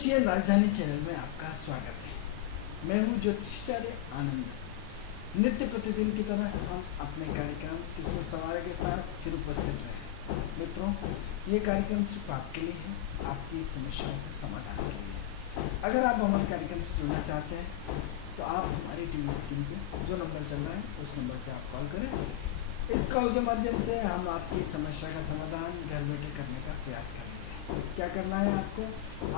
ज्योतिषीय राजधानी चैनल में आपका स्वागत है। मैं हूँ ज्योतिषाचार्य आनंद। नित्य प्रतिदिन की तरह हम अपने कार्यक्रम किसी सवाल के साथ फिर उपस्थित रहे। मित्रों, ये कार्यक्रम सिर्फ आपके लिए है, आपकी समस्याओं के समाधान के लिए। अगर आप हमारे कार्यक्रम से जुड़ना चाहते हैं तो आप हमारी टीवी स्क्रीन पे जो नंबर चल रहा है उस नंबर पे आप कॉल करें। इस कॉल के माध्यम से हम आपकी समस्या का समाधान घर बैठे करने का प्रयास करेंगे। क्या करना है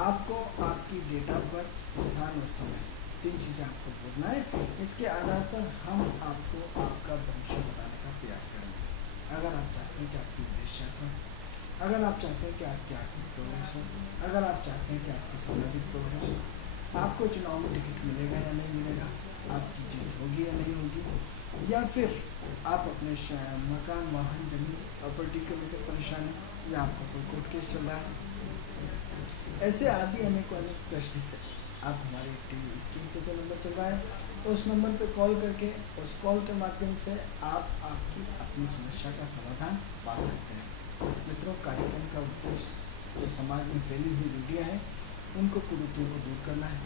आपको आपकी डेट ऑफ बर्थ, स्थान और समय, 3 चीज़ें आपको बोलना है। इसके आधार पर हम आपको आपका भविष्य बताने का प्रयास करेंगे। अगर आप चाहते हैं कि आपकी उद्देश्य हो, अगर आप चाहते हैं कि आपकी आर्थिक प्रोग्रेस हो, अगर आप चाहते हैं कि आपकी सामाजिक प्रोग्रेस हो, आपको चुनाव में टिकट मिलेगा या नहीं मिलेगा, आपकी जीत होगी या नहीं होगी, या फिर आप अपने मकान, वाहन, जमीन, प्रॉपर्टी को लेकर परेशान हैं, या आपका कोई कोर्ट केस चल रहा है, ऐसे आदि अनेक प्रश्न से आप हमारे टीवी स्क्रीन पे जो नंबर चल रहा है उस नंबर पे कॉल करके उस कॉल के माध्यम से आप आपकी अपनी समस्या का समाधान पा सकते हैं। मित्रों, कार्यक्रम का उद्देश्य जो समाज में फैली हुई रूढ़ियाँ हैं उनको कुरीतियों को दूर करना है,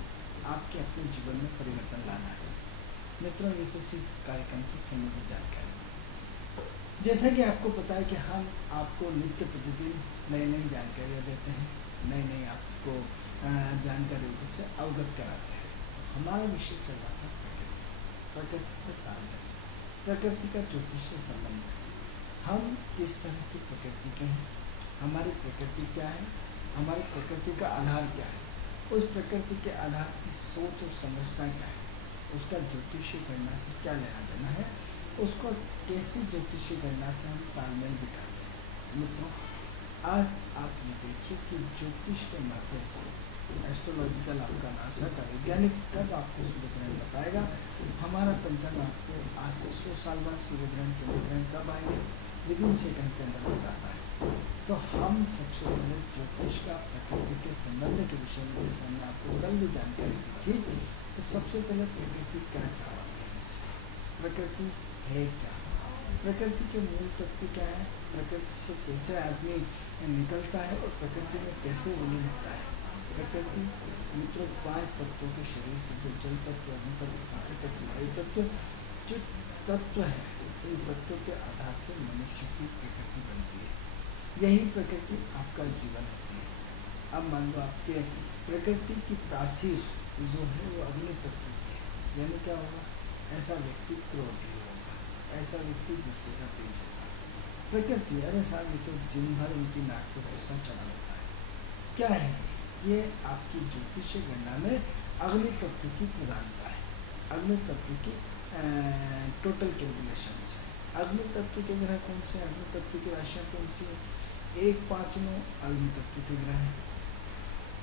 आपके अपने जीवन में परिवर्तन लाना है। मित्रों, ये तो सिर्फ कार्यक्रम से संबंधित जानकारी। जैसा कि आपको पता है कि हम आपको नित्य प्रतिदिन नई नई जानकारियाँ देते हैं, नई नई आपको जानकारियों से अवगत कराते हैं। हमारा विषय चल रहा था प्रकृति से तालमेल, प्रकृति का ज्योतिष से संबंध। हम किस तरह की प्रकृति के हैं, हमारी प्रकृति क्या है, हमारी प्रकृति का आधार क्या है, उस प्रकृति के आधार की सोच और संरचना क्या है, उसका ज्योतिषीय गणना से क्या लेना देना है, उसको कैसी ज्योतिषीय गणना से हम तालमेल बिठाते हैं। मित्रों, आज आप ये देखिए कि ज्योतिष के माध्यम से एस्ट्रोलॉजिकल आपका नासा का वैज्ञानिक कब आपको सूर्य ग्रहण बताएगा। हमारा पंचांग आपको आज से 100 साल बाद सूर्य ग्रहण, चंद्र ग्रहण कब आएंगे विदिन सेकंड के अंदर बताता है। तो हम सबसे पहले ज्योतिष का प्रकृति के संबंध के विषय में जैसे हमने आपको कल भी जानकारी दी थी, तो सबसे पहले प्रकृति क्या चाहती है, प्रकृति है क्या, प्रकृति के मूल तत्व क्या है, प्रकृति से कैसे आदमी निकलता है और प्रकृति में कैसे उलझ होता है। प्रकृति मित्रों 5 तत्वों के शरीर से, जो जल तत्व, अग्नि तत्व, पृथ्वी तत्व, वायु तत्व, जो तत्व है, इन तत्वों के आधार से मनुष्य की प्रकृति बनती है। यही प्रकृति आपका जीवन होती है। अब मान लो आपके प्रकृति की तासीर जो है वो अग्नि तत्व की है, यानी क्या होगा, ऐसा व्यक्ति क्रोधी होगा, ऐसा व्यक्ति गुस्से का तेज होगा। प्रकृति अरे साहब ये तो दिन भर उनकी नाक पे गुस्सा चढ़ा रहता है। क्या है ये आपकी ज्योतिषीय गणना में अग्नि तत्व की प्रधानता है, अग्नि तत्व की टोटल कैलकुलेशन है। अग्नि तत्व के ग्रह कौन से, अग्नि तत्व की राशियाँ कौन सी है, 1, 5, 9 अग्नि तत्व के ग्रह हैं,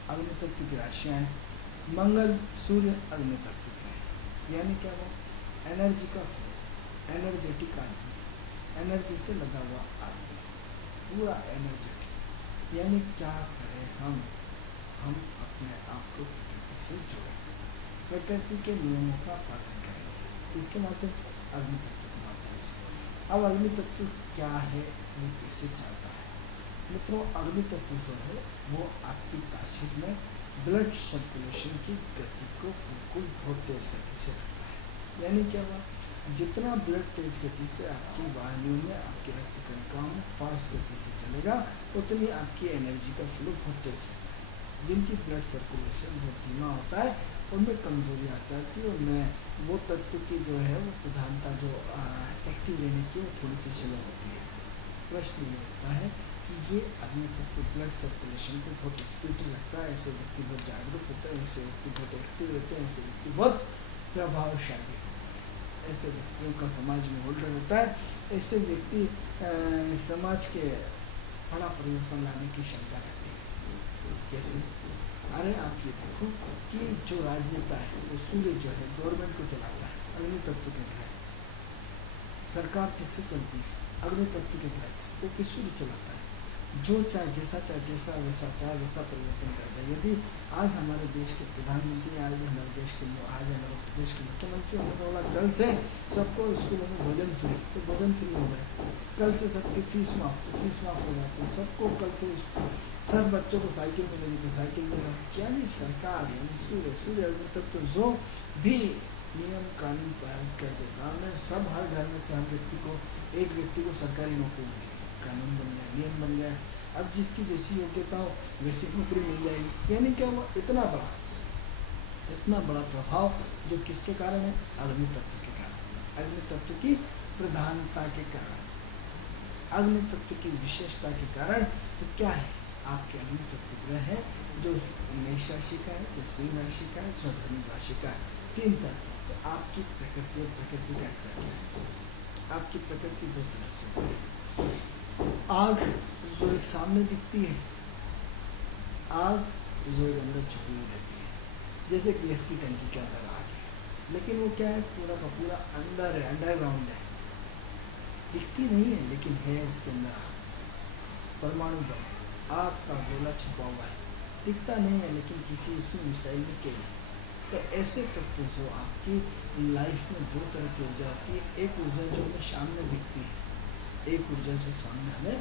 अग्नि तत्व की राशियाँ हैं। मंगल, सूर्य अग्नि तत्व के हैं, यानी क्या वो एनर्जी का फ्लो, एनर्जेटिक आदमी, एनर्जी से लगा हुआ आदमी, पूरा एनर्जेटिक। यानी क्या करें हम अपने आप को प्रकृति से जोड़ें, प्रकृति के नियमों का पालन करें, इसके माध्यम से अग्नि तत्व के माध्यम से। अब अग्नि तत्व क्या है, वो कैसे चलता है। मित्रों, अग्नि तत्व जो है वो आपकी तासीर में ब्लड सर्कुलेशन की गति को बिल्कुल बहुत तेज गति से रखता है। यानी क्या हुआ, जितना ब्लड तेज गति से आपकी वाहिनियों में, आपके रक्त कणिकाओं में फास्ट गति से चलेगा, उतनी आपकी एनर्जी का फ्लो बहुत तेज होता है। जिनकी ब्लड सर्कुलेशन बहुत धीमा होता है उनमें कमजोरी आता है, उनमें वो तत्व की जो है वो प्रधानता जो एक्टिव रहने की वो थोड़ी सी स्लो होती है। प्रश्न ये होता है कि ये अग्नि तत्व ब्लड सर्कुलेशन को बहुत स्पीड रखता है, ऐसे व्यक्ति बहुत जागरूक होते हैं, ऐसे व्यक्ति बहुत एक्टिव रहते हैं, ऐसे व्यक्ति बहुत प्रभावशाली होते हैं, ऐसे व्यक्तियों का समाज में होल्डर होता है, ऐसे व्यक्ति समाज के बड़ा परिवर्तन लाने की क्षमता रखते हैं। कैसे, अरे आप ये देखो कि जो राजनेता है वो सूर्य जो है गवर्नमेंट को चलाता है, अग्नि तत्व के ग्रह। सरकार किससे चलती है, अग्नि तत्व के ग्रह से, तो किस सूर्य चलाता है। जो चाहे जैसा वैसा चाहे वैसा परिवर्तन करता है। यदि आज हमारे देश के प्रधानमंत्री, आज हमारे देश के मुख्यमंत्री होने का बोला कल से सबको स्कूलों में भोजन फ्री, तो भोजन फ्री हो गया। कल से सबकी फीस माफ, तो फीस माफ हो जाती है। सबको कल से सब बच्चों को साइकिल मिलेगी तो साइकिल मिलेगा, यानी सरकार यानी सूर्य अग्नि तत्व जो भी नियम कानून पालन कर देता है, सब हर घर में से हर व्यक्ति को, एक व्यक्ति को सरकारी नौकरी मिलेगी, कानून बन गया, नियम बन गया। अब जिसकी जैसी योग्यता हो वैसी नौकरी मिल जाएगी। यानी क्या हुआ, इतना बड़ा प्रभाव जो किसके कारण है, अग्नि तत्व के कारण, अग्नि तत्व की प्रधानता के कारण, अग्नि तत्व की विशेषता के कारण। तो क्या है, आपके अग्नि तत्व ग्रह है जो मेष राशि का है, जो सिंह राशि का है, जो धनु राशि का है, 3 तत्व। तो आपकी प्रकृति और प्रकृति का हिस्सा क्या है, आपकी प्रकृति 2 तरह से होती है। आग जो एक सामने दिखती है, आग जो एक अंदर छुपी हुई रहती है, जैसे गैस की टंकी के अंदर आग है, लेकिन वो क्या है, पूरा का पूरा अंदर है, अंडरग्राउंड है, दिखती नहीं है लेकिन है इसके अंदर आग। परमाणु बम, आग का गोला छुपा हुआ है, दिखता नहीं है लेकिन किसी इसमें मिसाइल में केवल। तो ऐसे तत्व जो आपकी लाइफ में 2 तरह की ऊर्जा आती है, एक ऊर्जा जो हमें सामने दिखती है, एक ऊर्जा जो सामने हमें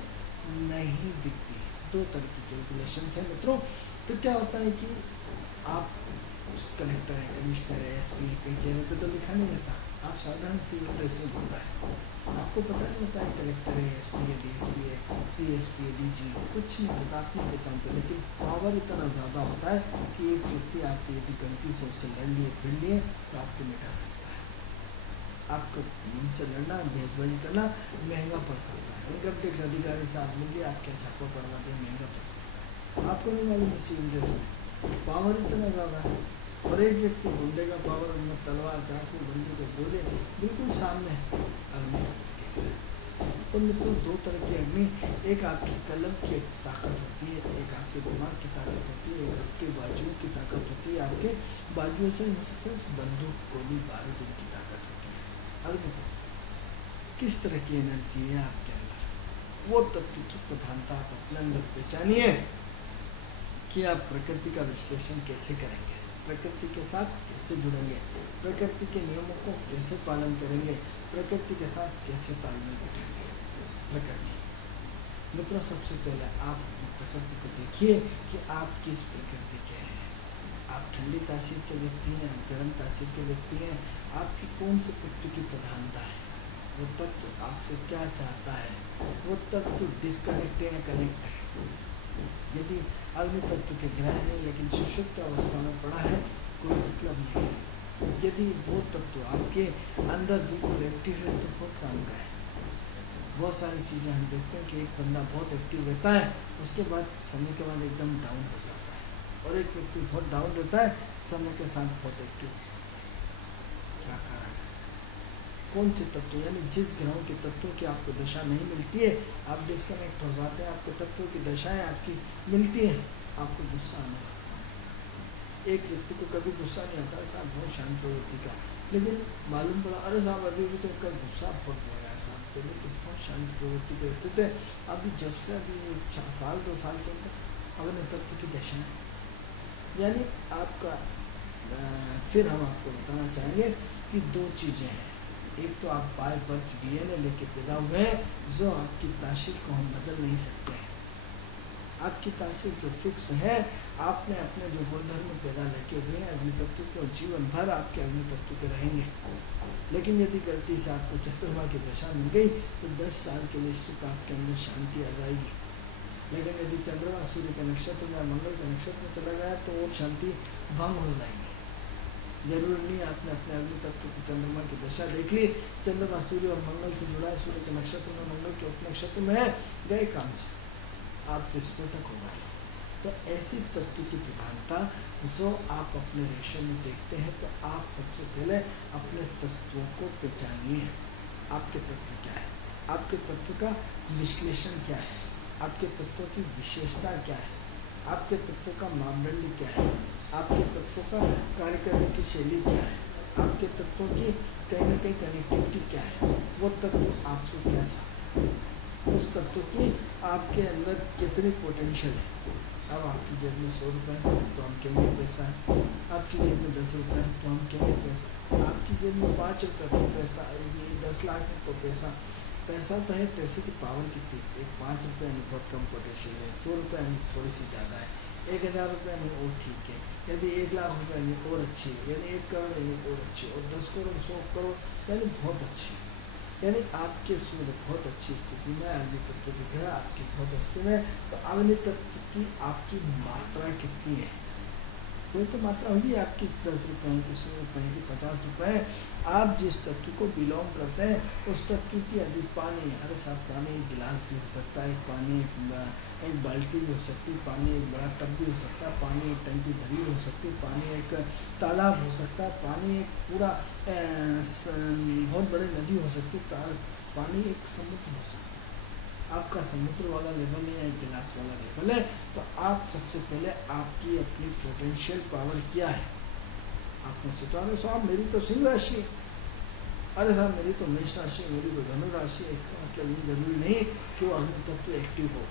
नहीं दिखती है। 2 तरह की कैलकुलेशन है मित्रों। तो क्या होता है कि आप कलेक्टर है, कमिश्नर है, एसपी है, कई चेहरे पे तो लिखा नहीं रहता, आप साधारण सिविल ड्रेस में घूम रहे हैं, आपको पता नहीं होता है कलेक्टर है, एसपी है, डीएसपी है, सीएसपी है, डीजी, कुछ नहीं पता, आप नहीं पहचानते। लेकिन पावर इतना ज़्यादा होता है कि एक व्यक्ति आपकी यदि गलती से उससे लड़ लिए फिर लिए तो आपको मिटा सकता है, आपको उनसे लड़ना, भेदभाव करना महंगा पड़ सकता है। इनकम टैक्स अधिकारी से आप मिलिए, आपके छापा पड़वा दे, महंगा पड़ सकता है। आपको नहीं मालूम है सिविल ड्रेस में पावर इतना ज़्यादा है। और एक व्यक्ति गुंडे का पावर, उनमें तलवार, चाकू, बंदूक, गोले बिल्कुल सामने है, अग्नि तत्व के। तो मित्रों 2 तरह की अग्नि, एक आपकी कलम की ताकत होती है, एक आपके दिमाग की ताकत होती है, एक आपके बाजुओं की ताकत होती है, आपके बाजुओं से बंदूक, गोली, बारूद की ताकत होती है। अग्नि किस तरह की एनर्जी है आपके अंदर, वो तत्व की प्रधानता आप अपने अंदर पहचानिए कि आप प्रकृति का विश्लेषण कैसे करेंगे, प्रकृति के साथ कैसे जुड़ेंगे, प्रकृति के नियमों को कैसे पालन करेंगे, प्रकृति के साथ कैसे तालमेल बैठेंगे। प्रकृति मित्रों, सबसे पहले आप प्रकृति को देखिए कि आप किस प्रकृति के हैं। आप ठंडी तासीर के व्यक्ति हैं, आप गर्म तासीर के व्यक्ति हैं, आपकी कौन से तत्व की प्रधानता है, वो तत्व आपसे क्या चाहता है, वो तत्व डिस्कनेक्ट है या कनेक्ट है। यदि अग्नि तत्व के ग्रह है लेकिन सुषुप्त अवस्था में पड़ा है, कोई मतलब नहीं है। यदि वो तत्व आपके अंदर बिल्कुल एक्टिव है तो बहुत काम का है। बहुत सारी चीज़ें हम देखते हैं कि एक बंदा बहुत एक्टिव रहता है, उसके बाद समय के बाद एकदम डाउन हो जाता है, और एक व्यक्ति बहुत डाउन रहता है, समय के साथ बहुत एक्टिव हो जाता है। क्या कारण है, कौन से तत्व, यानी जिस ग्रहों के तत्वों की आपको दशा नहीं मिलती है, आप डिस्कनेक्ट हो जाते हैं, आपको तत्वों की दशाएं आपकी मिलती हैं, आपको गुस्सा आने लगता है। एक व्यक्ति को कभी गुस्सा नहीं आता, साहब बहुत शांत प्रवृत्ति का, लेकिन मालूम पड़ा अरे साहब अभी भी तो इनका गुस्सा बहुत हो गया साहब, पहले तो बहुत शांत प्रवृत्ति के रहते थे, अभी जब से अभी 4 साल 2 साल से अग्नि तत्व की दशा है। यानी आपका फिर हम आपको बताना चाहेंगे कि 2 चीज़ें हैं, एक तो आप बाय बर्थ डीएनए लेके पैदा हुए हैं, जो आपकी तासीर को हम बदल नहीं सकते हैं। आपकी तासीर जो फिक्स है, आपने अपने जो गुणधर्म पैदा लेके हुए हैं अग्नि तत्व के, जीवन भर आपके अग्नि तत्व के रहेंगे। लेकिन यदि गलती से आपको चंद्रमा की दशा मिल गई तो 10 साल के लिए सुख आपके अंदर शांति आ जाएगी। लेकिन यदि चंद्रमा सूर्य के नक्षत्र या मंगल के नक्षत्र में चला गया तो और शांति भंग हो जाएगी। जरूरी नहीं आपने अपने अग्नि तत्व की चंद्रमा की दशा देख ली, चंद्रमा सूर्य और मंगल से जुड़ा है, सूर्य के नक्षत्र में, मंगल के उपनक्षत्र में है, गए काम से, आप विस्फोटक हो गए। तो ऐसी तत्व की प्रधानता जो आप अपने रेशो में देखते हैं, तो आप सबसे पहले अपने तत्वों को पहचानिए। आपके तत्व क्या है, आपके तत्व का विश्लेषण क्या है, आपके तत्वों की विशेषता क्या है, आपके तत्व का मापदंड क्या है, आपके तत्वों का कार्य करने की शैली क्या है, आपके तत्वों की कहीं ना कहीं कनेक्टिविटी क्या है, वो तत्व आपसे क्या चाहता है, उस तत्व की आपके अंदर कितनी पोटेंशियल है। अब आपकी जेब में 100 रुपये है तो हम कहेंगे पैसा है, आपकी जेब में 10 रुपये है तो हम कहेंगे पैसा, आपकी जेब में 5 रुपये तो पैसा, ये 10 लाख है तो पैसा। पैसा तो है, पैसे की पावर कितनी है? एक 5 रुपये यानी बहुत कम कोटेशन है, 100 रुपये यानी थोड़ी सी ज़्यादा है, 1000 रुपये यानी और ठीक है, यदि 1 लाख रुपये यानी और अच्छी है, यानी 1 करोड़ यानी और अच्छी, और 10 करोड़ 100 करोड़ यानी बहुत अच्छी। यानी आपके सूर्य बहुत अच्छी स्थिति में, अग्नि तत्व की ग्रह आपकी बहुत स्थिति में, तो अग्नि तत्व की आपकी मात्रा कितनी है? कोई तो मात्रा होगी आपकी, 10 रुपये की, 100 रुपये की, 50 रुपये। आप जिस तत्व को बिलोंग करते हैं उस तत्व की यदि पानी, अरे साहब पानी एक गिलास भी हो सकता है, पानी एक बाल्टी भी हो सकती है, पानी एक बड़ा टब भी हो सकता है, पानी एक टंकी भरी हो सकती है, पानी एक तालाब हो सकता है, पानी एक पूरा बहुत बड़ी नदी हो सकती है, पानी एक समुद्र हो सकता है। आपका समुद्र वाला लेवल है या गिलास वाला लेवल है, तो आप सबसे पहले आपकी अपनी पोटेंशियल पावर क्या है? आपने सोचा रहे साहब मेरी तो सिंह राशि है, अरे साहब मेरी तो मेष राशि, मेरी तो धनु राशि है। इसका मतलब ये जरूरी नहीं कि वो अग्नि तत्व एक्टिव हो,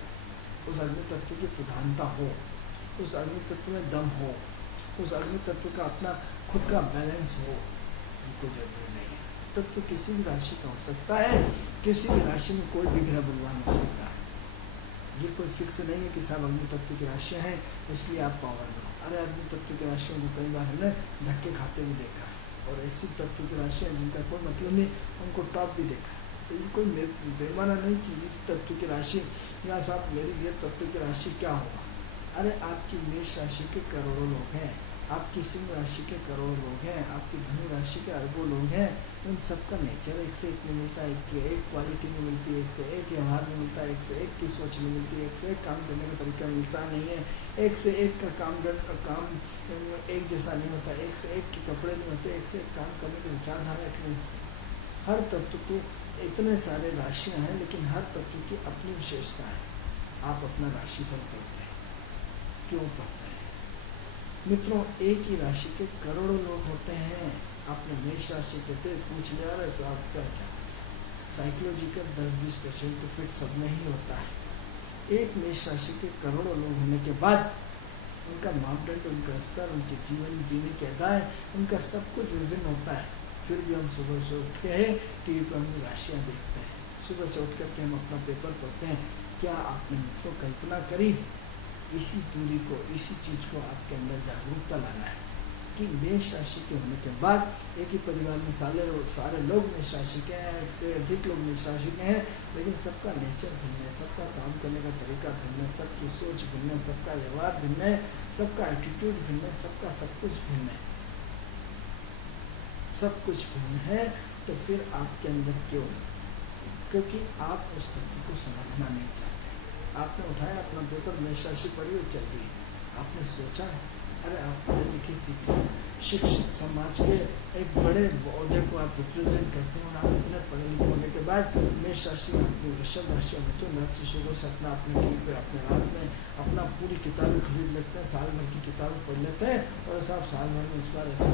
उस अग्नि तत्व की प्रधानता हो, उस अग्नि तत्व में दम हो, उस अग्नि तत्व का अपना खुद का बैलेंस हो, बिल्कुल जरूरी नहीं है। तत्व किसी भी राशि का हो सकता है, किसी भी राशि में कोई भी ग्रह बलवान हो सकता है। ये कोई फिक्स नहीं है कि सब अग्नि तत्व की राशियाँ हैं इसलिए आप पावर में हो। अरे अग्नि तत्व की राशियों को कई बार हमने धक्के खाते भी देखा है, और ऐसी तत्व की राशियाँ जिनका कोई मतलब नहीं उनको टॉप भी देखा है। तो ये कोई बेमाना नहीं कि इस तत्व की राशि या साहब मेरी ये तत्व की राशि क्या होगा। अरे आपकी मेष राशि के करोड़ों लोग हैं, आपकी सिंह राशि के करोड़ों लोग हैं, आपकी धनु राशि के अरबों लोग हैं। उन सबका नेचर एक से एक नहीं मिलता, एक की एक क्वालिटी नहीं मिलती, एक से एक व्यवहार नहीं मिलता, एक से एक की सोच नहीं मिलती, एक से एक काम करने का तरीका मिलता नहीं है, एक से एक का काम एक जैसा नहीं होता, एक से एक के कपड़े नहीं होते, एक से एक काम करने की विचारधारा एक नहीं होती। हर तत्व को इतने सारे राशियाँ हैं, लेकिन हर तत्व की अपनी विशेषता है। आप अपना राशिफल पढ़ते हैं, क्यों पढ़ते हैं? मित्रों, एक ही राशि के करोड़ों लोग होते हैं। आपने मेष राशि के थे, पूछ लिया रहे तो आपका क्या साइकोलॉजिकल 10-20% तो फिट सब में ही होता है। एक मेष राशि के करोड़ों लोग होने के बाद उनका मापदंड, उनका स्तर, उनके जीवन जीने के अदाएँ, उनका सब कुछ विभिन्न होता है। फिर भी हम सुबह से उठ के टीवी पर हम राशियाँ देखते हैं, सुबह से उठ करके हम अपना पेपर पढ़ते हैं। क्या आपने मित्रों कल्पना करी? इसी दूरी को, इसी चीज़ को आपके अंदर जागरूकता लाना है कि मेष राशि के होने के बाद एक ही परिवार में सारे लोग मेष राशि के हैं, एक से अधिक लोग मेष राशि के हैं, लेकिन सबका नेचर भिन्न है, सबका काम करने का तरीका भिन्न है, सबकी सोच भिन्न है, सबका व्यवहार भिन्न है, सबका एटीट्यूड भिन्न है, सबका सब कुछ भिन्न है, सब कुछ भिन्न है। तो फिर आपके अंदर क्यों? क्योंकि आप उस तत्व को समझना नहीं चाहते। आपने उठाया अपना पेपर, मेष राशि पढ़ी और चल रही है। आपने सोचा अरे आप पढ़े लिखे सीखे शिक्षित समाज के एक बड़े ओहदे को आप रिप्रेजेंट करते हैं, और आप इतने पढ़े लिखे होने के बाद मेष राशि में अपनी वृषभ राशि और मिथुन राशि शुरू से अपना अपने टीवी पर अपने रात में अपना पूरी किताबें खरीद लेते हैं, साल भर की किताबें पढ़ लेते हैं, और साहब साल भर में इस बार ऐसा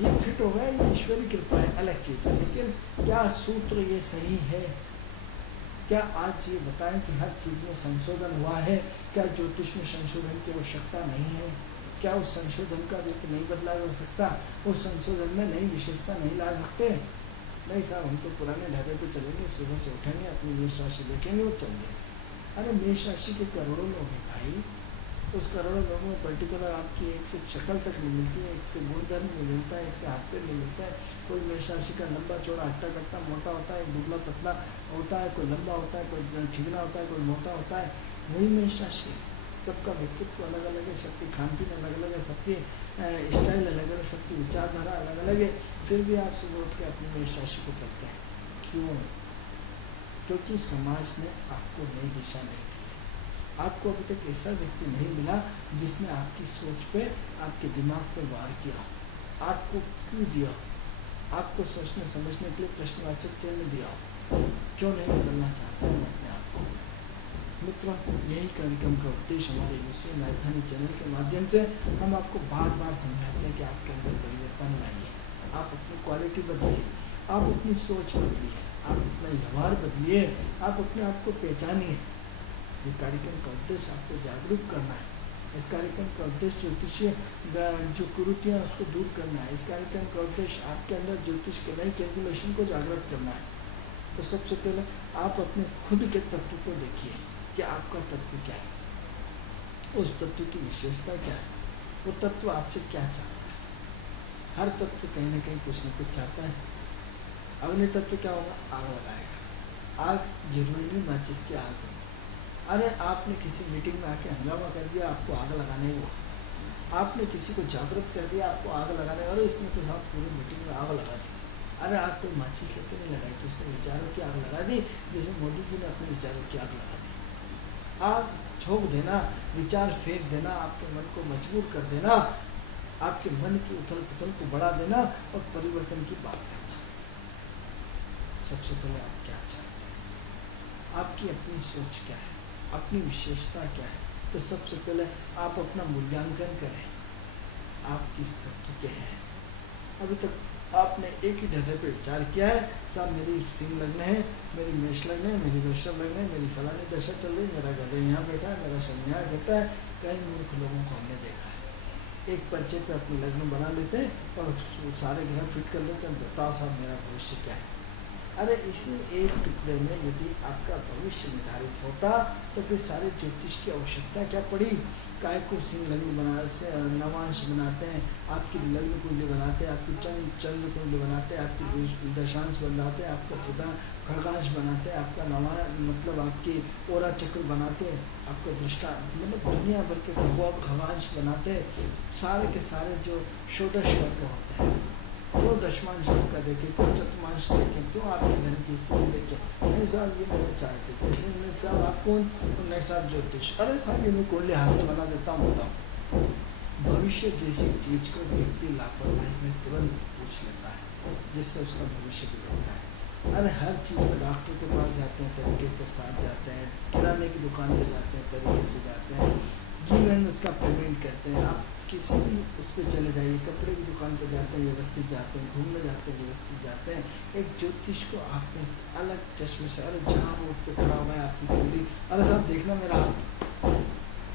ये फिट हो गया, ये ईश्वरी कृपा है, अलग चीज़ है। लेकिन क्या सूत्र ये सही है? क्या आज ये बताएं कि हर चीज़ में संशोधन हुआ है? क्या ज्योतिष में संशोधन की आवश्यकता नहीं है? क्या उस संशोधन का रूप नहीं बदला जा सकता? उस संशोधन में नई विशेषता नहीं ला सकते? नहीं साहब, हम तो पुराने ढाबे पे चलेंगे, सुबह से उठेंगे, अपनी मेष राशि देखेंगे और चलेंगे। अरे मेष राशि के करोड़ों लोग हैं भाई, उस करोड़ों लोगों में पर्टिकुलर आपकी एक से शक्ल तक नहीं मिलती है, एक से गुणधर्म नहीं मिलता है, एक से हाथ पैर नहीं मिलता है। कोई मेष राशि का लंबा चौड़ा हट्टा कट्टा मोटा होता है, दुबला पतला होता है, कोई लंबा होता है, कोई ठिगना होता है, कोई मोटा होता है। वही मेष राशि, सबका व्यक्तित्व अलग अलग है, सबकी खान पीन अलग अलग है, सबकी स्टाइल अलग अलग, सबकी विचारधारा अलग अलग है। फिर भी आप सुबह उठ के अपनी मेष राशि को पढ़ते हैं, क्यों? क्योंकि समाज ने आपको नई दिशा नहीं दी। आपको अभी तक ऐसा व्यक्ति नहीं मिला जिसने आपकी सोच पे, आपके दिमाग पे वार किया। आपको क्यों दिया? आपको सोचने समझने के लिए प्रश्नवाचक चिन्ह दिया। क्यों नहीं बदलना चाहते हैं अपने आप को? मित्रों, यही कार्यक्रम का उद्देश्य हमारे यूसी राजधानी चैनल के माध्यम से हम आपको बार बार समझाते हैं कि आपके अंदर परिवर्तन लाइए, आप अपनी क्वालिटी बदलिए, आप अपनी सोच बदलिए, आप अपना व्यवहार बदलिए, आप अपने आप को पहचानिए। ये कार्यक्रम का उद्देश्य आपको जागरूक करना है। इस कार्यक्रम का उद्देश्य ज्योतिषीय जो कुरीतियाँ उसको दूर करना है। इस कार्यक्रम का उद्देश्य आपके अंदर ज्योतिष के नई कैलकुलेशन को जागृत करना है। तो सबसे पहले आप अपने खुद के तत्व को देखिए कि आपका तत्व क्या है, उस तत्व की विशेषता क्या है, वो तत्व आपसे क्या चाहता है। हर तत्व कहीं ना कहीं कुछ न कुछ चाहता है। अग्नि तत्व क्या होगा, आग लगाएगा। आग जरूरी नहीं माचिस की आग हो। अरे आपने किसी मीटिंग में आके हंगामा कर दिया, आपको आग लगाने हुआ। आपने किसी को जागरूक कर दिया, आपको आग लगाने, और इसने तो साहब पूरी मीटिंग में आग लगा दी। अरे आप कोई माचिस लेके नहीं लगाई थी, उसने विचारों की आग लगा दी, जैसे मोदी जी ने अपने विचारों की आग लगा दी। आग झोंक देना, विचार फेंक देना, आपके मन को मजबूर कर देना, आपके मन की उथल पुथल को बढ़ा देना और परिवर्तन की बात करना। सबसे पहले आप क्या चाहते हैं, आपकी अपनी सोच क्या है, अपनी विशेषता क्या है। तो सबसे पहले आप अपना मूल्यांकन करें, आप किस तत्व के हैं। अभी तक आपने एक ही ढर्रे पे विचार किया है, साहब मेरी सिंह लग्न है, मेरी मेष लग्न है, मेरी वृषभ लग्न है, मेरी फलानी दशा चल रही, मेरा गधे यहाँ बैठा है, मेरा शनि यहाँ बैठा है। कई मूर्ख लोगों को हमने देखा है, एक पर्चे पे अपने लग्न बना लेते हैं और सारे ग्रह फिट कर लेते हैं, बताओ साहब मेरा भविष्य क्या है। अरे इसी एक टुकड़े में यदि आपका भविष्य निर्धारित होता तो फिर सारे ज्योतिष की आवश्यकता क्या पड़ी। काय को सिंह लग्न बना से नवांश बनाते हैं, आपकी लग्न कुंडली बनाते हैं, आपकी चंद्र कुंडली बनाते हैं, आपकी दशांश बनाते हैं, आपका खुदा खगांश बनाते हैं, आपका नवा मतलब आपकी ओरा चक्र बनाते हैं, आपका दृष्टा मतलब दुनिया भर के खगांश बनाते हैं। सारे के सारे जो षोडश वर्ग होते हैं, क्यों दशमांश का देखें, क्यों चतुर्मांश देखें, क्यों आपके धन की स्थिति देखें। नहीं साहब ये मेरे चार्ट है, जैसे साहब आप कौन, नहीं साहब ज्योतिष। अरे साहब ये मैं कुंडली हाथ से बना देता हूँ, बताओ। भविष्य जैसी चीज को व्यक्ति लापरवाही में तुरंत पूछ लेता है, जिससे उसका भविष्य बिगड़ता है। अरे हर चीज़ में डॉक्टर के पास जाते हैं, तरीके के साथ जाते हैं, किराने की दुकान पे जाते हैं, तरीके से जाते हैं, जीवन उसका पेमेंट करते हैं। आप किसी भी उस पर चले जाइए, कपड़े की दुकान पर जाते हैं व्यवस्थित जाते हैं, घूमने जाते हैं व्यवस्थित जाते हैं। एक ज्योतिष को आपने अलग चश्मे से, अरे जहाँ रोड पे खड़ा हुआ है आपकी कुंडली, अरे साहब देखना मेरा हाथ।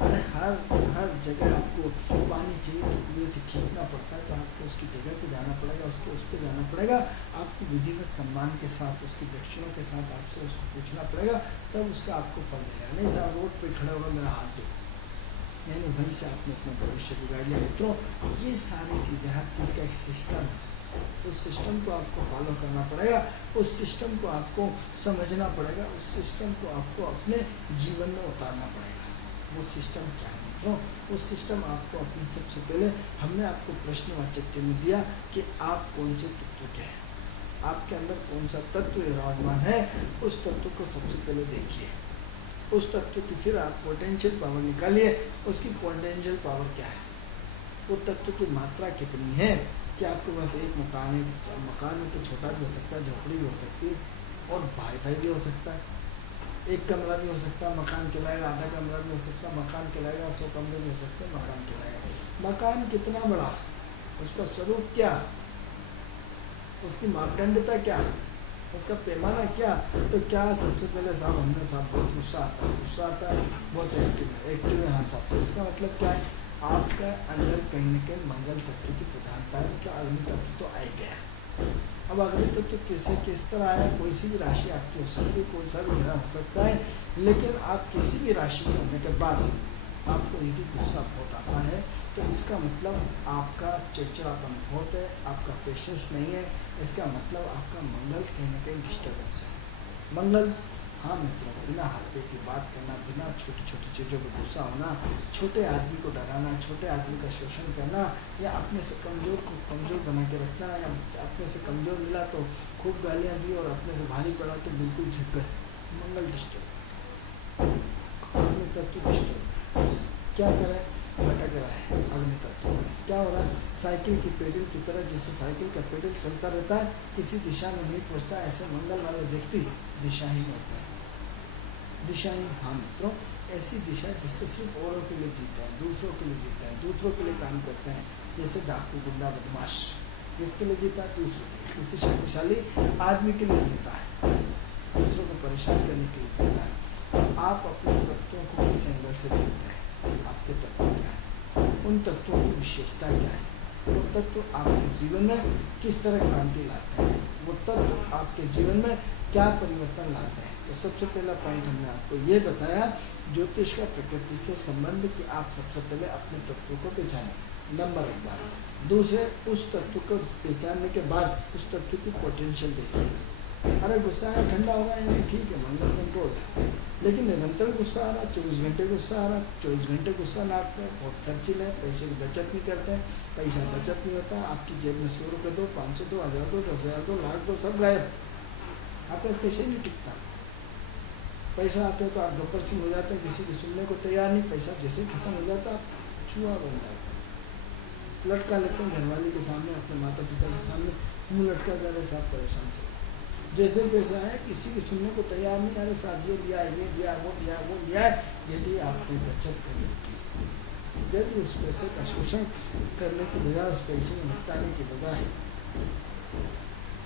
अरे हर जगह आपको पानी चाहिए तो कुएं से खींचना पड़ता है, तो आपको उसकी जगह पे जाना पड़ेगा, उस पर जाना पड़ेगा। आपको विधिवत सम्मान के साथ, उसकी दक्षिणों के साथ आपसे उसको पूछना पड़ेगा, तब उसका आपको फल मिलेगा। नहीं साहब रोड पे खड़ा हुआ मेरा हाथ देखो, यानी वहीं से आपने अपना भविष्य बिगाड़ लिया। मित्रों ये सारी चीज़ें, हर चीज़ का एक सिस्टम है, उस सिस्टम को आपको फॉलो करना पड़ेगा, उस सिस्टम को आपको समझना पड़ेगा, उस सिस्टम को आपको अपने जीवन में उतारना पड़ेगा। वो सिस्टम क्या है मित्रों, उस सिस्टम आपको अपनी, सबसे पहले हमने आपको प्रश्नवाचक चिन्ह दिया कि आप कौन से तत्व के हैं, आपके अंदर कौन सा तत्व विराजमान है। उस तत्व को सबसे पहले देखिए, उस तत्व की फिर आप पोटेंशियल पावर निकालिए, उसकी पोटेंशियल पावर क्या है, वो तत्व की मात्रा कितनी है। कि आपके पास एक मकान है, मकान में तो छोटा भी हो सकता है, झोपड़ी भी हो सकती है, और भाई भी हो सकता है, एक कमरा भी हो सकता है, मकान कहलाएगा, आधा कमरा भी हो सकता है, मकान कहलाएगा, 100 कमरे भी हो सकते हैं, मकान कहलाएगा। मकान कितना बड़ा, उसका स्वरूप क्या, उसकी मापदंडता क्या, उसका पैमाना क्या। तो क्या सबसे पहले साहब हमने साहब बहुत गुस्सा आता है, बहुत एक्टिव है। हाँ साहब, तो इसका मतलब क्या है, आपका अंदर कहीं न कहीं मंगल तत्व की प्रधानता है, क्या अग्नि तत्व तो आ गया। अब अग्नि तत्व कैसे किस तरह आया, कोई सी भी राशि आपकी हो सकती है, कोई सा भी ग्रह हो सकता है, लेकिन आप किसी भी राशि में होने के बाद आपको यदि गुस्सा बहुत आता है, तो इसका मतलब आपका चिड़चिड़ापन बहुत है, आपका पेशेंस नहीं है। इसका मतलब आपका मंगल कहीं न कहीं डिस्टर्बेंस है। मंगल, हाँ मित्रों, बिना हल्के की बात करना, बिना छोटी छोटी चीज़ों पर गुस्सा होना, छोटे आदमी को डराना, छोटे आदमी का शोषण करना, या अपने से कमज़ोर को कमज़ोर बना के रखना, या अपने से कमज़ोर मिला तो खूब गालियाँ दी और अपने से भारी पड़ा तो बिल्कुल झुक गए। मंगल डिस्टर्ब, अग्नि तत्व डिस्टर्ब। क्या करें, भटक रहा है अग्नि तत्व। क्या हो रहा है, साइकिल की पेडल की तरह, जैसे साइकिल का पेडल चलता रहता है, किसी दिशा में नहीं पहुँचता, ऐसे मंगल वाले व्यक्ति दिशाहीन होते हैं। दिशाहीन, हाँ मित्रों, ऐसी दिशा जिससे सिर्फ औरों के लिए जीते हैं, दूसरों के लिए जीते हैं, दूसरों के लिए काम करते हैं। जैसे डाकू, गुंडा, बदमाश, किसके लिए जीता है, दूसरों के लिए। किसी शक्तिशाली आदमी के लिए जीता है, दूसरों को परेशान करने के लिए जीता है। तो आप अपने तत्वों को किस एंगल से देखते हैं, आपके तत्व क्या है, उन तत्वों की विशेषता क्या है, वो तत्व आपके जीवन में किस तरह क्रांति लाते हैं, वो वो तत्व आपके जीवन में क्या परिवर्तन लाते हैं। तो सबसे पहला पॉइंट हमने आपको ये बताया ज्योतिष का प्रकृति से संबंध कि आप सबसे पहले अपने तत्व को पहचानें, नंबर 1 बात। दूसरे, उस तत्व को पहचानने के बाद उस तत्व की पोटेंशियल देखिए। अरे गुस्सा है, ठंडा होगा या नहीं, ठीक है, मंगल कंट्रोल। लेकिन निरंतर गुस्सा आ रहा, 24 घंटे गुस्सा आ रहा, 24 घंटे गुस्सा नाकते हैं, बहुत खर्चिल है, पैसे की बचत नहीं करते हैं, पैसा बचत नहीं होता, आपकी जेब में 100 रुपये दो, 500 दो, 1000 दो, 10,000 दो, लाख दो, सब गायब, आपका पैसे नहीं टिकता। पैसा आते तो आप गब्बर सिंह हो जाते हैं, किसी की सुनने को तैयार नहीं, पैसा जैसे खत्म हो जाता आप चूहा बन जाते हैं, लटका लेते हैं घरवाली के सामने, अपने माता पिता के सामने मुँह लटका जा रहे, साथ परेशान से जैसे पैसा है, किसी की सुनने को तैयार नहीं, अरे साथ ये दिया, ये दिया, वो दिया, वो दिया। यदि आपने बचत करी, यदि उस पैसे का शोषण करने की बजाय, उस पैसे में निपटाने की बजाय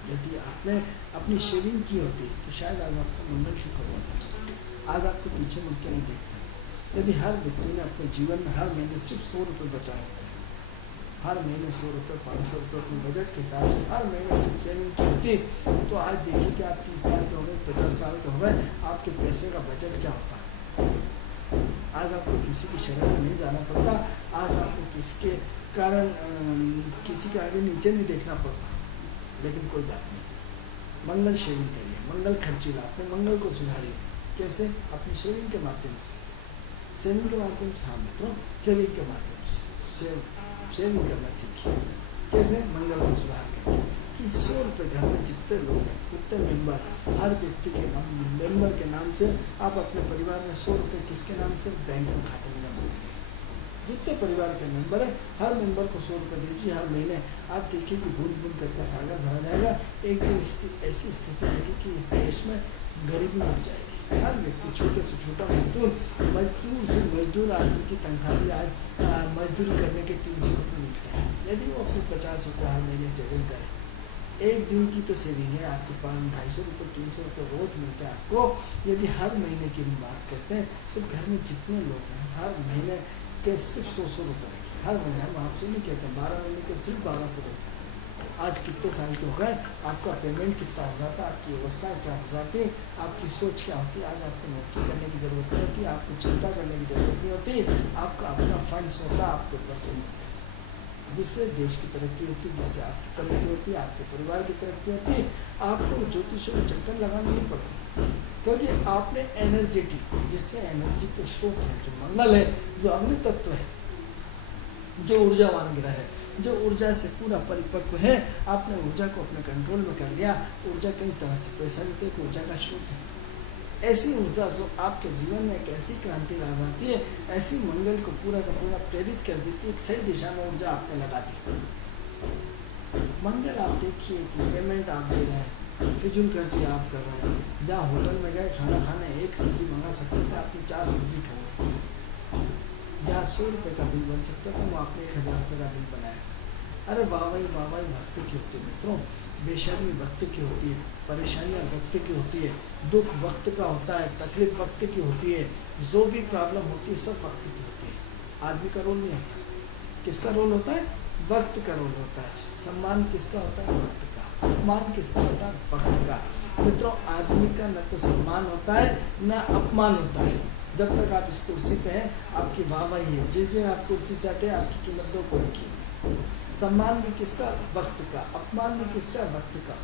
यदि आपने अपनी शेविंग की होती तो शायद आज आपका मंगल ठीक हो जाता। आज आपको पीछे मुड़ के नहीं देखते। यदि हर व्यक्ति ने अपने जीवन में हर महीने सिर्फ 100 रुपये बचाए, हर महीने 100 रुपये, 500 रुपये अपने बजट के हिसाब से हर महीने सिर्फ सेविंग की होती, तो आज देखिए कि आप 30 साल के हो गए, 50 साल के हो गए, आपके पैसे का बजट क्या होता है। आज आपको किसी की शरण में नहीं जाना पड़ता, आज आपको किसी के कारण किसी के आगे नीचे नहीं देखना पड़ता। लेकिन कोई बात नहीं, मंगल शेविंग करिए, मंगल खर्चीला, अपने मंगल को सुधारिए। कैसे? अपनी शेविंग के माध्यम से, सेविंग के माध्यम से, हाँ मित्रों, सेविंग के माध्यम से सेविंग करना सीखिए। कैसे? मंगल को सुधार करिए कि 100 रुपये घर में जितने लोग हैं, उतने मेंबर, हर व्यक्ति के नाम, मेंबर के नाम से आप अपने परिवार में 100 रुपये किसके नाम से बैंक में खाते में जमा करिए। जितने परिवार के मेंबर हैं, हर मेंबर को 100 रुपये दीजिए हर महीने। आप देखिए कि बूंद बूंद करके सागर भरा जाएगा। एक दिन ऐसी स्थिति आएगी कि इस देश में गरीबी मिट जाएगी। हर व्यक्ति, छोटे से छोटा मजदूर, मजदूर से मजदूर आदमी की तनख्वाह भी आज मजदूरी करने के 300 रुपये मिलते हैं। यदि वो अपने 50 रुपये हर महीने सेविंग करें, एक दिन की तो सेविंग है आपके पास, 250 रुपये, 300 रुपये रोज मिलते हैं आपको। यदि हर महीने की बात करते हैं, सिर्फ घर में जितने लोग हैं, हर महीने के सिर्फ 100 रुपये हर महीने, हम आपसे नहीं कहते 12 महीने के सिर्फ 1200 रुपये। आज कितने साल के हो गए, आपका पेमेंट कितना हो जाता, आपकी व्यवस्था क्या हो जाती, आपकी सोच क्या होती। आज आपको नौकरी करने की जरूरत नहीं होती, आपको चिंता करने की जरूरत नहीं होती, आपका अपना फंड्स होता, आपको पैसे मिलते, जिससे देश की तरक्की होती, जिससे आपकी तरक्की होती, आपके परिवार की तरक्की होती। आपको ज्योतिषों में चक्कर लगाना नहीं पड़ता, क्योंकि आपने एनर्जेटिक, जिससे एनर्जी के स्रोत है, जो मंगल है, जो अग्नि तत्व है, जो ऊर्जावान ग्रह है, जो ऊर्जा से पूरा परिपक्व है, आपने ऊर्जा को अपने कंट्रोल में कर लिया। ऊर्जा कई तरह से पैसा देते हैं, ऊर्जा का स्रोत है। ऐसी ऊर्जा जो आपके जीवन में एक ऐसी क्रांति ला जाती है, ऐसी मंगल को पूरा का पूरा प्रेरित कर देती है, एक सही दिशा में ऊर्जा आपने लगा दी। मंगल आप देखिए कि पेमेंट आप दे रहे हैं, फिजूल खर्ची आप कर रहे हैं। जहाँ होटल में गए खाना खाने, एक सब्जी मंगा सकते थे, आपने 4 सब्जी खाई। जहाँ 100 रुपये का बिल बन सकता था, वो आपने 1000 रुपये का बिल बनाया। अरे वाहवाही भक्त की होती है मित्रों, बेशर्मी भक्त की होती है, परेशानियाँ भक्त की होती है, दुख वक्त का होता है, तकलीफ वक्त की होती है, जो भी प्रॉब्लम होती है सब वक्त की होती है। आदमी का रोल नहीं होता, किसका रोल होता है? वक्त का रोल होता है। सम्मान किसका होता है? वक्त का। अपमान किसका होता है? वक्त का। मित्रों, आदमी का न तो सम्मान होता है न अपमान होता है। जब तक आप इस कुर्सी पे हैं, आपकी वाहवाही है। जिस दिन आप कुर्सी से हटे, आपकी कीमत दो कोई की। सम्मान भी किसका? वक्त का। अपमान भी किसका? वक्त का।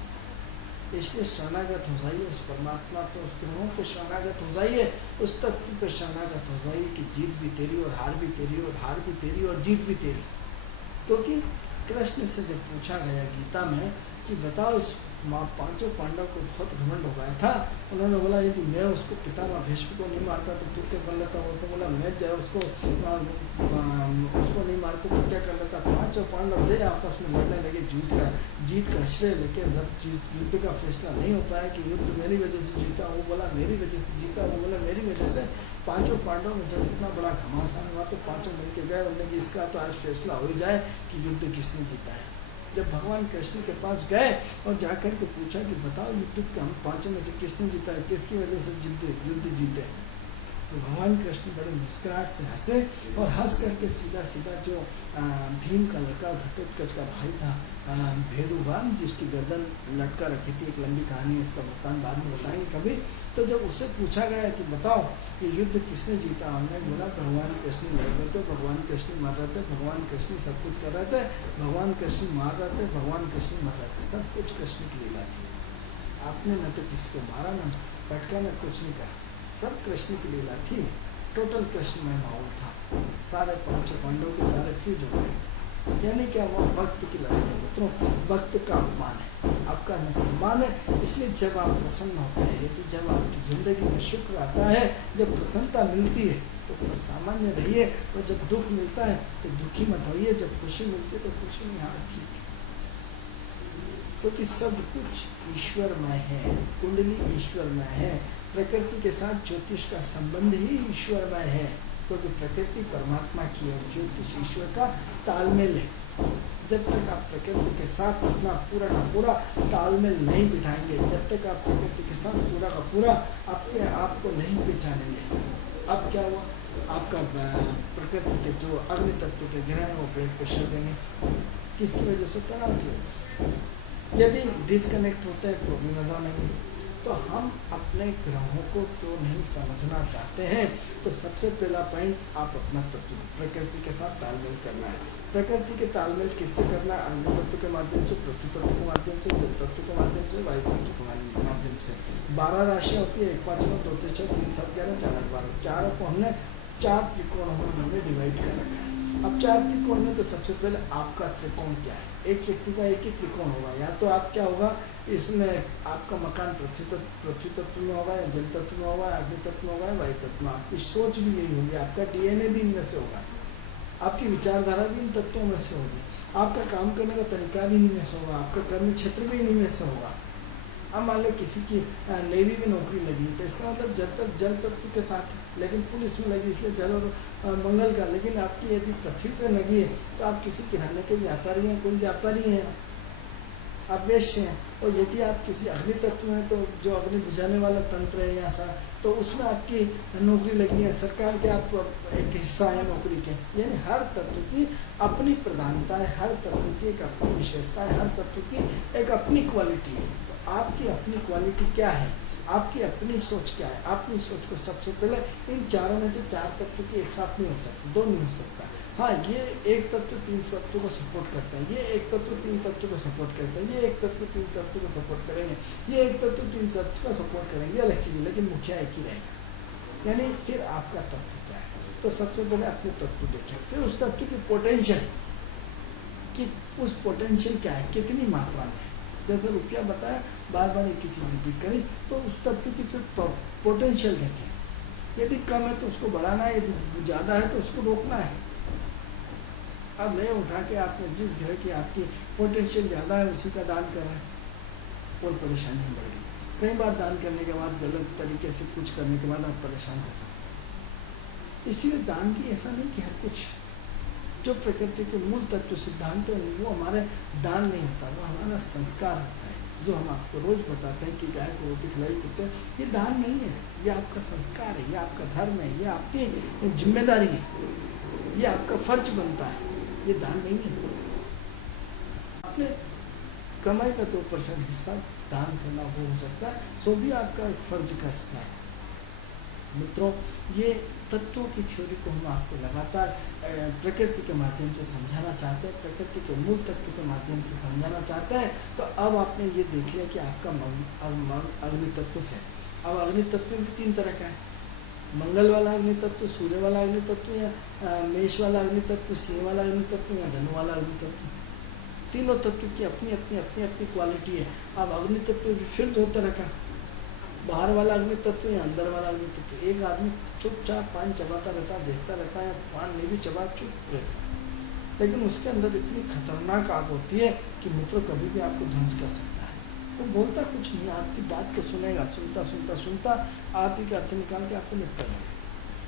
इसलिए शरणागत हो जाइए उस परमात्मा पे, उस ग्रहों पे शरणागत हो जाइए, उस तत्व पे शरणागत हो जाइए कि जीत भी तेरी और हार भी तेरी, और हार भी तेरी और जीत भी तेरी। क्योंकि कृष्ण से जब पूछा गया गीता में कि बताओ, इस पांचों पांडव को बहुत घमंड हो गया था, उन्होंने बोला यदि मैं उसको पितामह भीष्म को नहीं मारता तो तू क्या कर लेता? वो तो बोला मैं जब उसको नहीं मारता तो क्या कर लेता? पांचों पांडव थे, आपस में लड़ने लगे, जीत का श्रेय लेके। जब युद्ध का फैसला नहीं हो पाया कि युद्ध मेरी वजह से जीता, वो बोला मेरी वजह से जीता, वो बोला मेरी वजह से। पांचों पांडव में जब इतना बड़ा घमासान हुआ तो पांचों मिलकर गए, उन्होंने कि इसका तो आज फैसला हो ही जाए कि युद्ध किसने जीता है। जब भगवान कृष्ण के पास गए और जाकर के पूछा कि बताओ युद्ध का हम पांचों में से किसने जीता है, किसकी वजह से युद्ध जीते, तो भगवान कृष्ण बड़े मुस्कुराहट से हंसे और हंस करके सीधा सीधा जो भीम का लड़का घटोत्कच का भाई था भेदुवान, जिसकी गर्दन लटका रखी थी, एक लंबी कहानी, इसका भुगतान बाद में बताएंगे कभी। तो जब उससे पूछा गया कि बताओ ये युद्ध किसने जीता, हमने बोला भगवान कृष्ण लड़ रहे थे, भगवान कृष्ण मार रहे थे, भगवान कृष्ण सब कुछ कर रहे थे, भगवान कृष्ण मार रहे थे, भगवान कृष्ण मार रहे थे, सब कुछ कृष्ण की लीला थी। आपने न तो किसी को मारा, न पटका, न कुछ नहीं करा, सब कृष्ण की लीला थी। टोटल कृष्णमय माहौल था। सारे पंच पांडव के सारे फ्यूज हो गए। यानी क्या हुआ, भक्त की लड़ाई है मित्रों, भक्त का अपमान है, आपका न सम्मान है। इसलिए जब आप प्रसन्न होते हैं, यदि जब आपकी जिंदगी में शुक्र आता है, जब प्रसन्नता मिलती है तो सामान्य रहिए, और जब दुख मिलता है तो दुखी मत होइए, जब खुशी मिलती है तो खुशी में हाँ ठीक है, क्योंकि सब कुछ ईश्वरमय है, कुंडली ईश्वरमय है, प्रकृति के साथ ज्योतिष का संबंध ही ईश्वरमय है, क्योंकि प्रकृति परमात्मा की है, ज्योतिष ईश्वर का तालमेल है। जब तक आप प्रकृति के साथ अपना पूरा का पूरा तालमेल नहीं बिठाएंगे, जब तक आप प्रकृति के साथ पूरा का पूरा अपने आप को नहीं पहचानेंगे, अब क्या हुआ, आपका प्रकृति के जो अग्नि तत्व के ग्रह हैं वो ब्लड प्रेशर देंगे, किसकी वजह से, तनाव की वजह से। यदि डिस्कनेक्ट होते हैं तो भी मजा नहीं। तो हम अपने ग्रहों को तो नहीं समझना चाहते हैं, तो सबसे पहला पॉइंट, आप अपना तत्व प्रकृति के साथ तालमेल करना है। प्रकृति के तालमेल किससे करना है, अग्नि तत्व के माध्यम से, पृथ्वी तत्व के माध्यम से, जल तत्व के माध्यम से, वायु तत्व के माध्यम से। 12 राशियाँ होती है, 1 5 9 2 3 6 3 7 11 4 8 12, चारों को हमने 4 त्रिकोणों में हमने डिवाइड कर रखा है। अब 4 त्रिकोण में तो सबसे पहले आपका त्रिकोण क्या है, एक व्यक्ति का एक ही त्रिकोण होगा, या तो आप क्या होगा, इसमें आपका मकान पृथ्वी तत्व में होगा, या जल तत्व में होगा, अग्नि तत्व में होगा, वायु तत्व में। आपकी सोच भी यही होगी, आपका डीएनए भी इनमें से होगा, आपकी विचारधारा भी इन तत्वों में से होगी, आपका काम करने का तरीका भी इनमें से होगा, आपका कर्म क्षेत्र भी इनमें से होगा। अब मान लो किसी की नेवी में नौकरी लगी, तो इसका मतलब जब तक जल तत्व के साथ, लेकिन पुलिस में लगी इसलिए जल और मंगल का। लेकिन आपकी यदि पृथ्वी पर लगी है तो आप किसी किराने के व्यापारी हैं, कोई व्यापारी हैं, आप वेश्य हैं। और यदि आप किसी अग्नि तत्व में, तो जो अग्नि बुझाने वाला तंत्र है या सा, तो उसमें आपकी नौकरी लगी है, सरकार के आप एक हिस्सा है नौकरी के। यानी हर तत्व की अपनी प्रधानता है, हर तत्व की एक अपनी विशेषता है, हर तत्व की एक अपनी क्वालिटी है। तो आपकी अपनी क्वालिटी क्या है, आपकी अपनी सोच क्या है, अपनी सोच को सबसे पहले इन चारों में से 4 तत्व की एक साथ नहीं हो सकती, 2 नहीं हो सकता। हाँ, ये एक तत्व 3 तत्व को सपोर्ट करता है, ये एक तत्व 3 तत्व को सपोर्ट करता है, ये एक तत्व 3 तत्व को सपोर्ट करेंगे, ये एक तत्व 3 तत्व को सपोर्ट करेंगे, अलग चीज़, लेकिन मुखिया एक ही रहेगा। यानी फिर आपका तत्व क्या है, तो सबसे पहले अपने तत्व देखें, फिर उस तत्व की पोटेंशियल, कि उस पोटेंशियल क्या है, कितनी मात्रा में। जैसे रुपया बताया, बार बार एक ही चीज़ रिपीट करी, तो उस तत्व की फिर पोटेंशियल देखें, यदि कम है तो उसको बढ़ाना है, यदि ज़्यादा है तो उसको रोकना है। अब ले उठा के आपने जिस घर की आपकी पोटेंशियल ज़्यादा है उसी का दान कर रहे हैं, कोई परेशानी नहीं बढ़ रही। कई बार दान करने के बाद गलत तरीके से कुछ करने के बाद आप परेशान हो सकते हैं। इसलिए दान की ऐसा नहीं कि हर कुछ, जो प्रकृति के मूल तत्व सिद्धांत है वो हमारे दान नहीं होता, वो हमारा संस्कार होता है। जो हम आपको रोज बताते हैं कि गाय को रोटी खिलाई कुत्ते, ये दान नहीं है, ये आपका संस्कार है, ये आपका धर्म है, ये आपकी जिम्मेदारी है, ये आपका फर्ज बनता है, ये दान नहीं है। अपने कमाई का 2% हिस्सा दान करना वो हो सकता है, सो भी आपका एक फर्ज का हिस्सा है। मित्रों, ये तत्वों की थ्योरी को हम आपको लगातार प्रकृति के माध्यम से समझाना चाहते हैं, प्रकृति के मूल तत्व के माध्यम से समझाना चाहते हैं। तो अब आपने ये देख लिया कि आपका अग्नि तत्व है। अब अग्नि तत्व भी 3 तरह का है, मंगल वाला अग्नि तत्व, सूर्य वाला अग्नि तत्व, या मेष वाला अग्नि तत्व, सिंह वाला अग्नि तत्व, या धनु वाला अग्नि तत्व। तीनों तत्व की अपनी अपनी अपनी अपनी क्वालिटी है। अब अग्नि तत्व भी फिर 2 तरह का, बाहर वाला अग्नि तत्व या अंदर वाला अग्नि तत्व। एक आदमी चुपचाप पान चबाता रहता, देखता रहता है, पान नहीं भी चबा, चुप रहता, लेकिन उसके अंदर इतनी खतरनाक आग होती है कि मित्रों कभी भी आपको ध्वंस कर सकता है। वो बोलता कुछ नहीं, आपकी बात को सुनेगा, सुनता सुनता सुनता आप ही का अर्थ निकाल के आपको निपटा लेगा।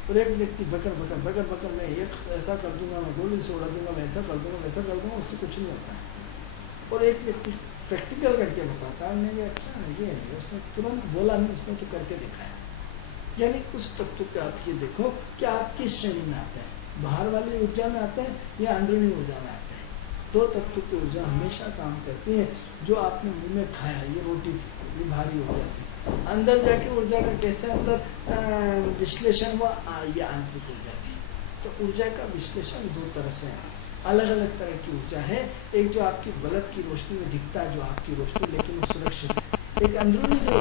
और एक व्यक्ति बकर बकर बकर बकर, मैं एक ऐसा कर दूंगा, मैं गोली से उड़ा दूंगा, मैं ऐसा कर दूंगा, वैसा कर दूंगा, उससे कुछ नहीं होता है। और एक व्यक्ति प्रैक्टिकल करके बताता है, नहीं अच्छा ये नहीं, उसने तुरंत बोला नहीं, उसने तो करके दिखाया। यानी उस तत्व को आप ये देखो कि आप किस श्रेणी में आते हैं, बाहर वाली ऊर्जा में आते हैं या अंदरूनी ऊर्जा में आते हैं। दो तत्व की ऊर्जा हमेशा काम करती है। जो आपने मुंह में खाया, ये रोटी थी, ये भारी ऊर्जा थी, अंदर जाके ऊर्जा का कैसे अंदर विश्लेषण हुआ, ये आंतरिक ऊर्जा थी। तो ऊर्जा का विश्लेषण दो तरह से है, अलग अलग तरह की ऊर्जा है। एक जो आपकी बल्ब की रोशनी में दिखता है, जो आपकी रोशनी, लेकिन वो सुरक्षित है। एक अंदरूनी जो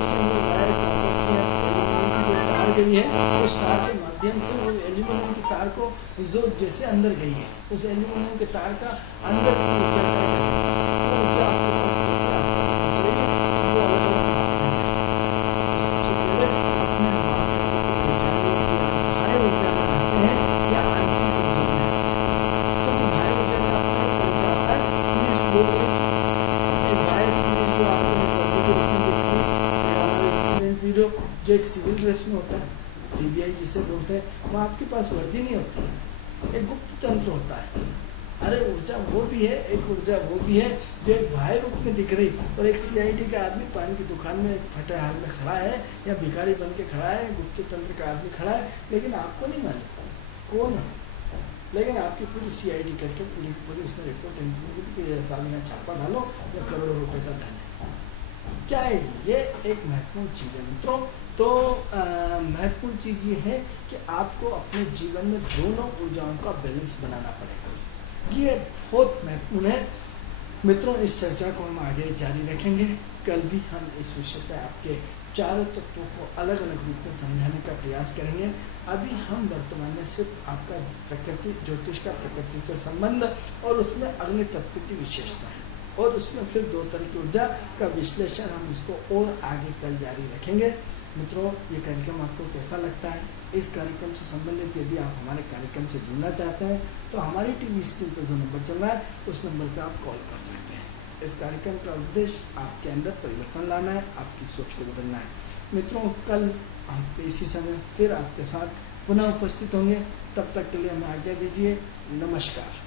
तार गई है, उस तार के माध्यम से वो एल्यूमिनियम की तार को जो जैसे अंदर गई है, उस एल्यूमिनियम के तार का अंदर जो एक सिविल ड्रेस में होता है, सीबीआई जिसे बोलते हैं, वो आपके पास वर्दी नहीं होती है, एक गुप्त तंत्र होता है। अरे ऊर्जा वो भी है, एक ऊर्जा वो भी है जो एक बाह्य रूप में दिख रही, और एक सीआईडी का आदमी पान की दुकान में फटे हाल में खड़ा है या भिखारी बन के खड़ा है, गुप्त तंत्र का आदमी खड़ा है, लेकिन आपको नहीं मालूम कौन है। लेकिन आपकी पूरी सीआईडी करके पूरी उसने रिपोर्ट साल में छापा डालो या करोड़ों रुपए का धन है। क्या है ये एक महत्वपूर्ण चीज़ है मित्रों। तो महत्वपूर्ण चीज़ ये है कि आपको अपने जीवन में दोनों ऊर्जाओं का बैलेंस बनाना पड़ेगा। ये बहुत महत्वपूर्ण है मित्रों। इस चर्चा को हम आगे जारी रखेंगे। कल भी हम इस विषय पर आपके चारों तत्वों को अलग अलग रूप में समझाने का प्रयास करेंगे। अभी हम वर्तमान में सिर्फ आपका प्रकृति, ज्योतिष का प्रकृति से संबंध और उसमें अग्नि तत्व की विशेषता है, और उसमें फिर दो तरह की ऊर्जा का विश्लेषण हम इसको और आगे कल जारी रखेंगे। मित्रों, ये कार्यक्रम आपको कैसा लगता है? इस कार्यक्रम से संबंधित यदि आप हमारे कार्यक्रम से जुड़ना चाहते हैं तो हमारी टीवी स्क्रीन पर जो नंबर चल रहा है उस नंबर पर आप कॉल कर सकते हैं। इस कार्यक्रम का उद्देश्य आपके अंदर परिवर्तन लाना है, आपकी सोच को बदलना है। मित्रों, कल हम इसी समय फिर आपके साथ पुनः उपस्थित होंगे। तब तक के लिए हमें आज्ञा दीजिए। नमस्कार।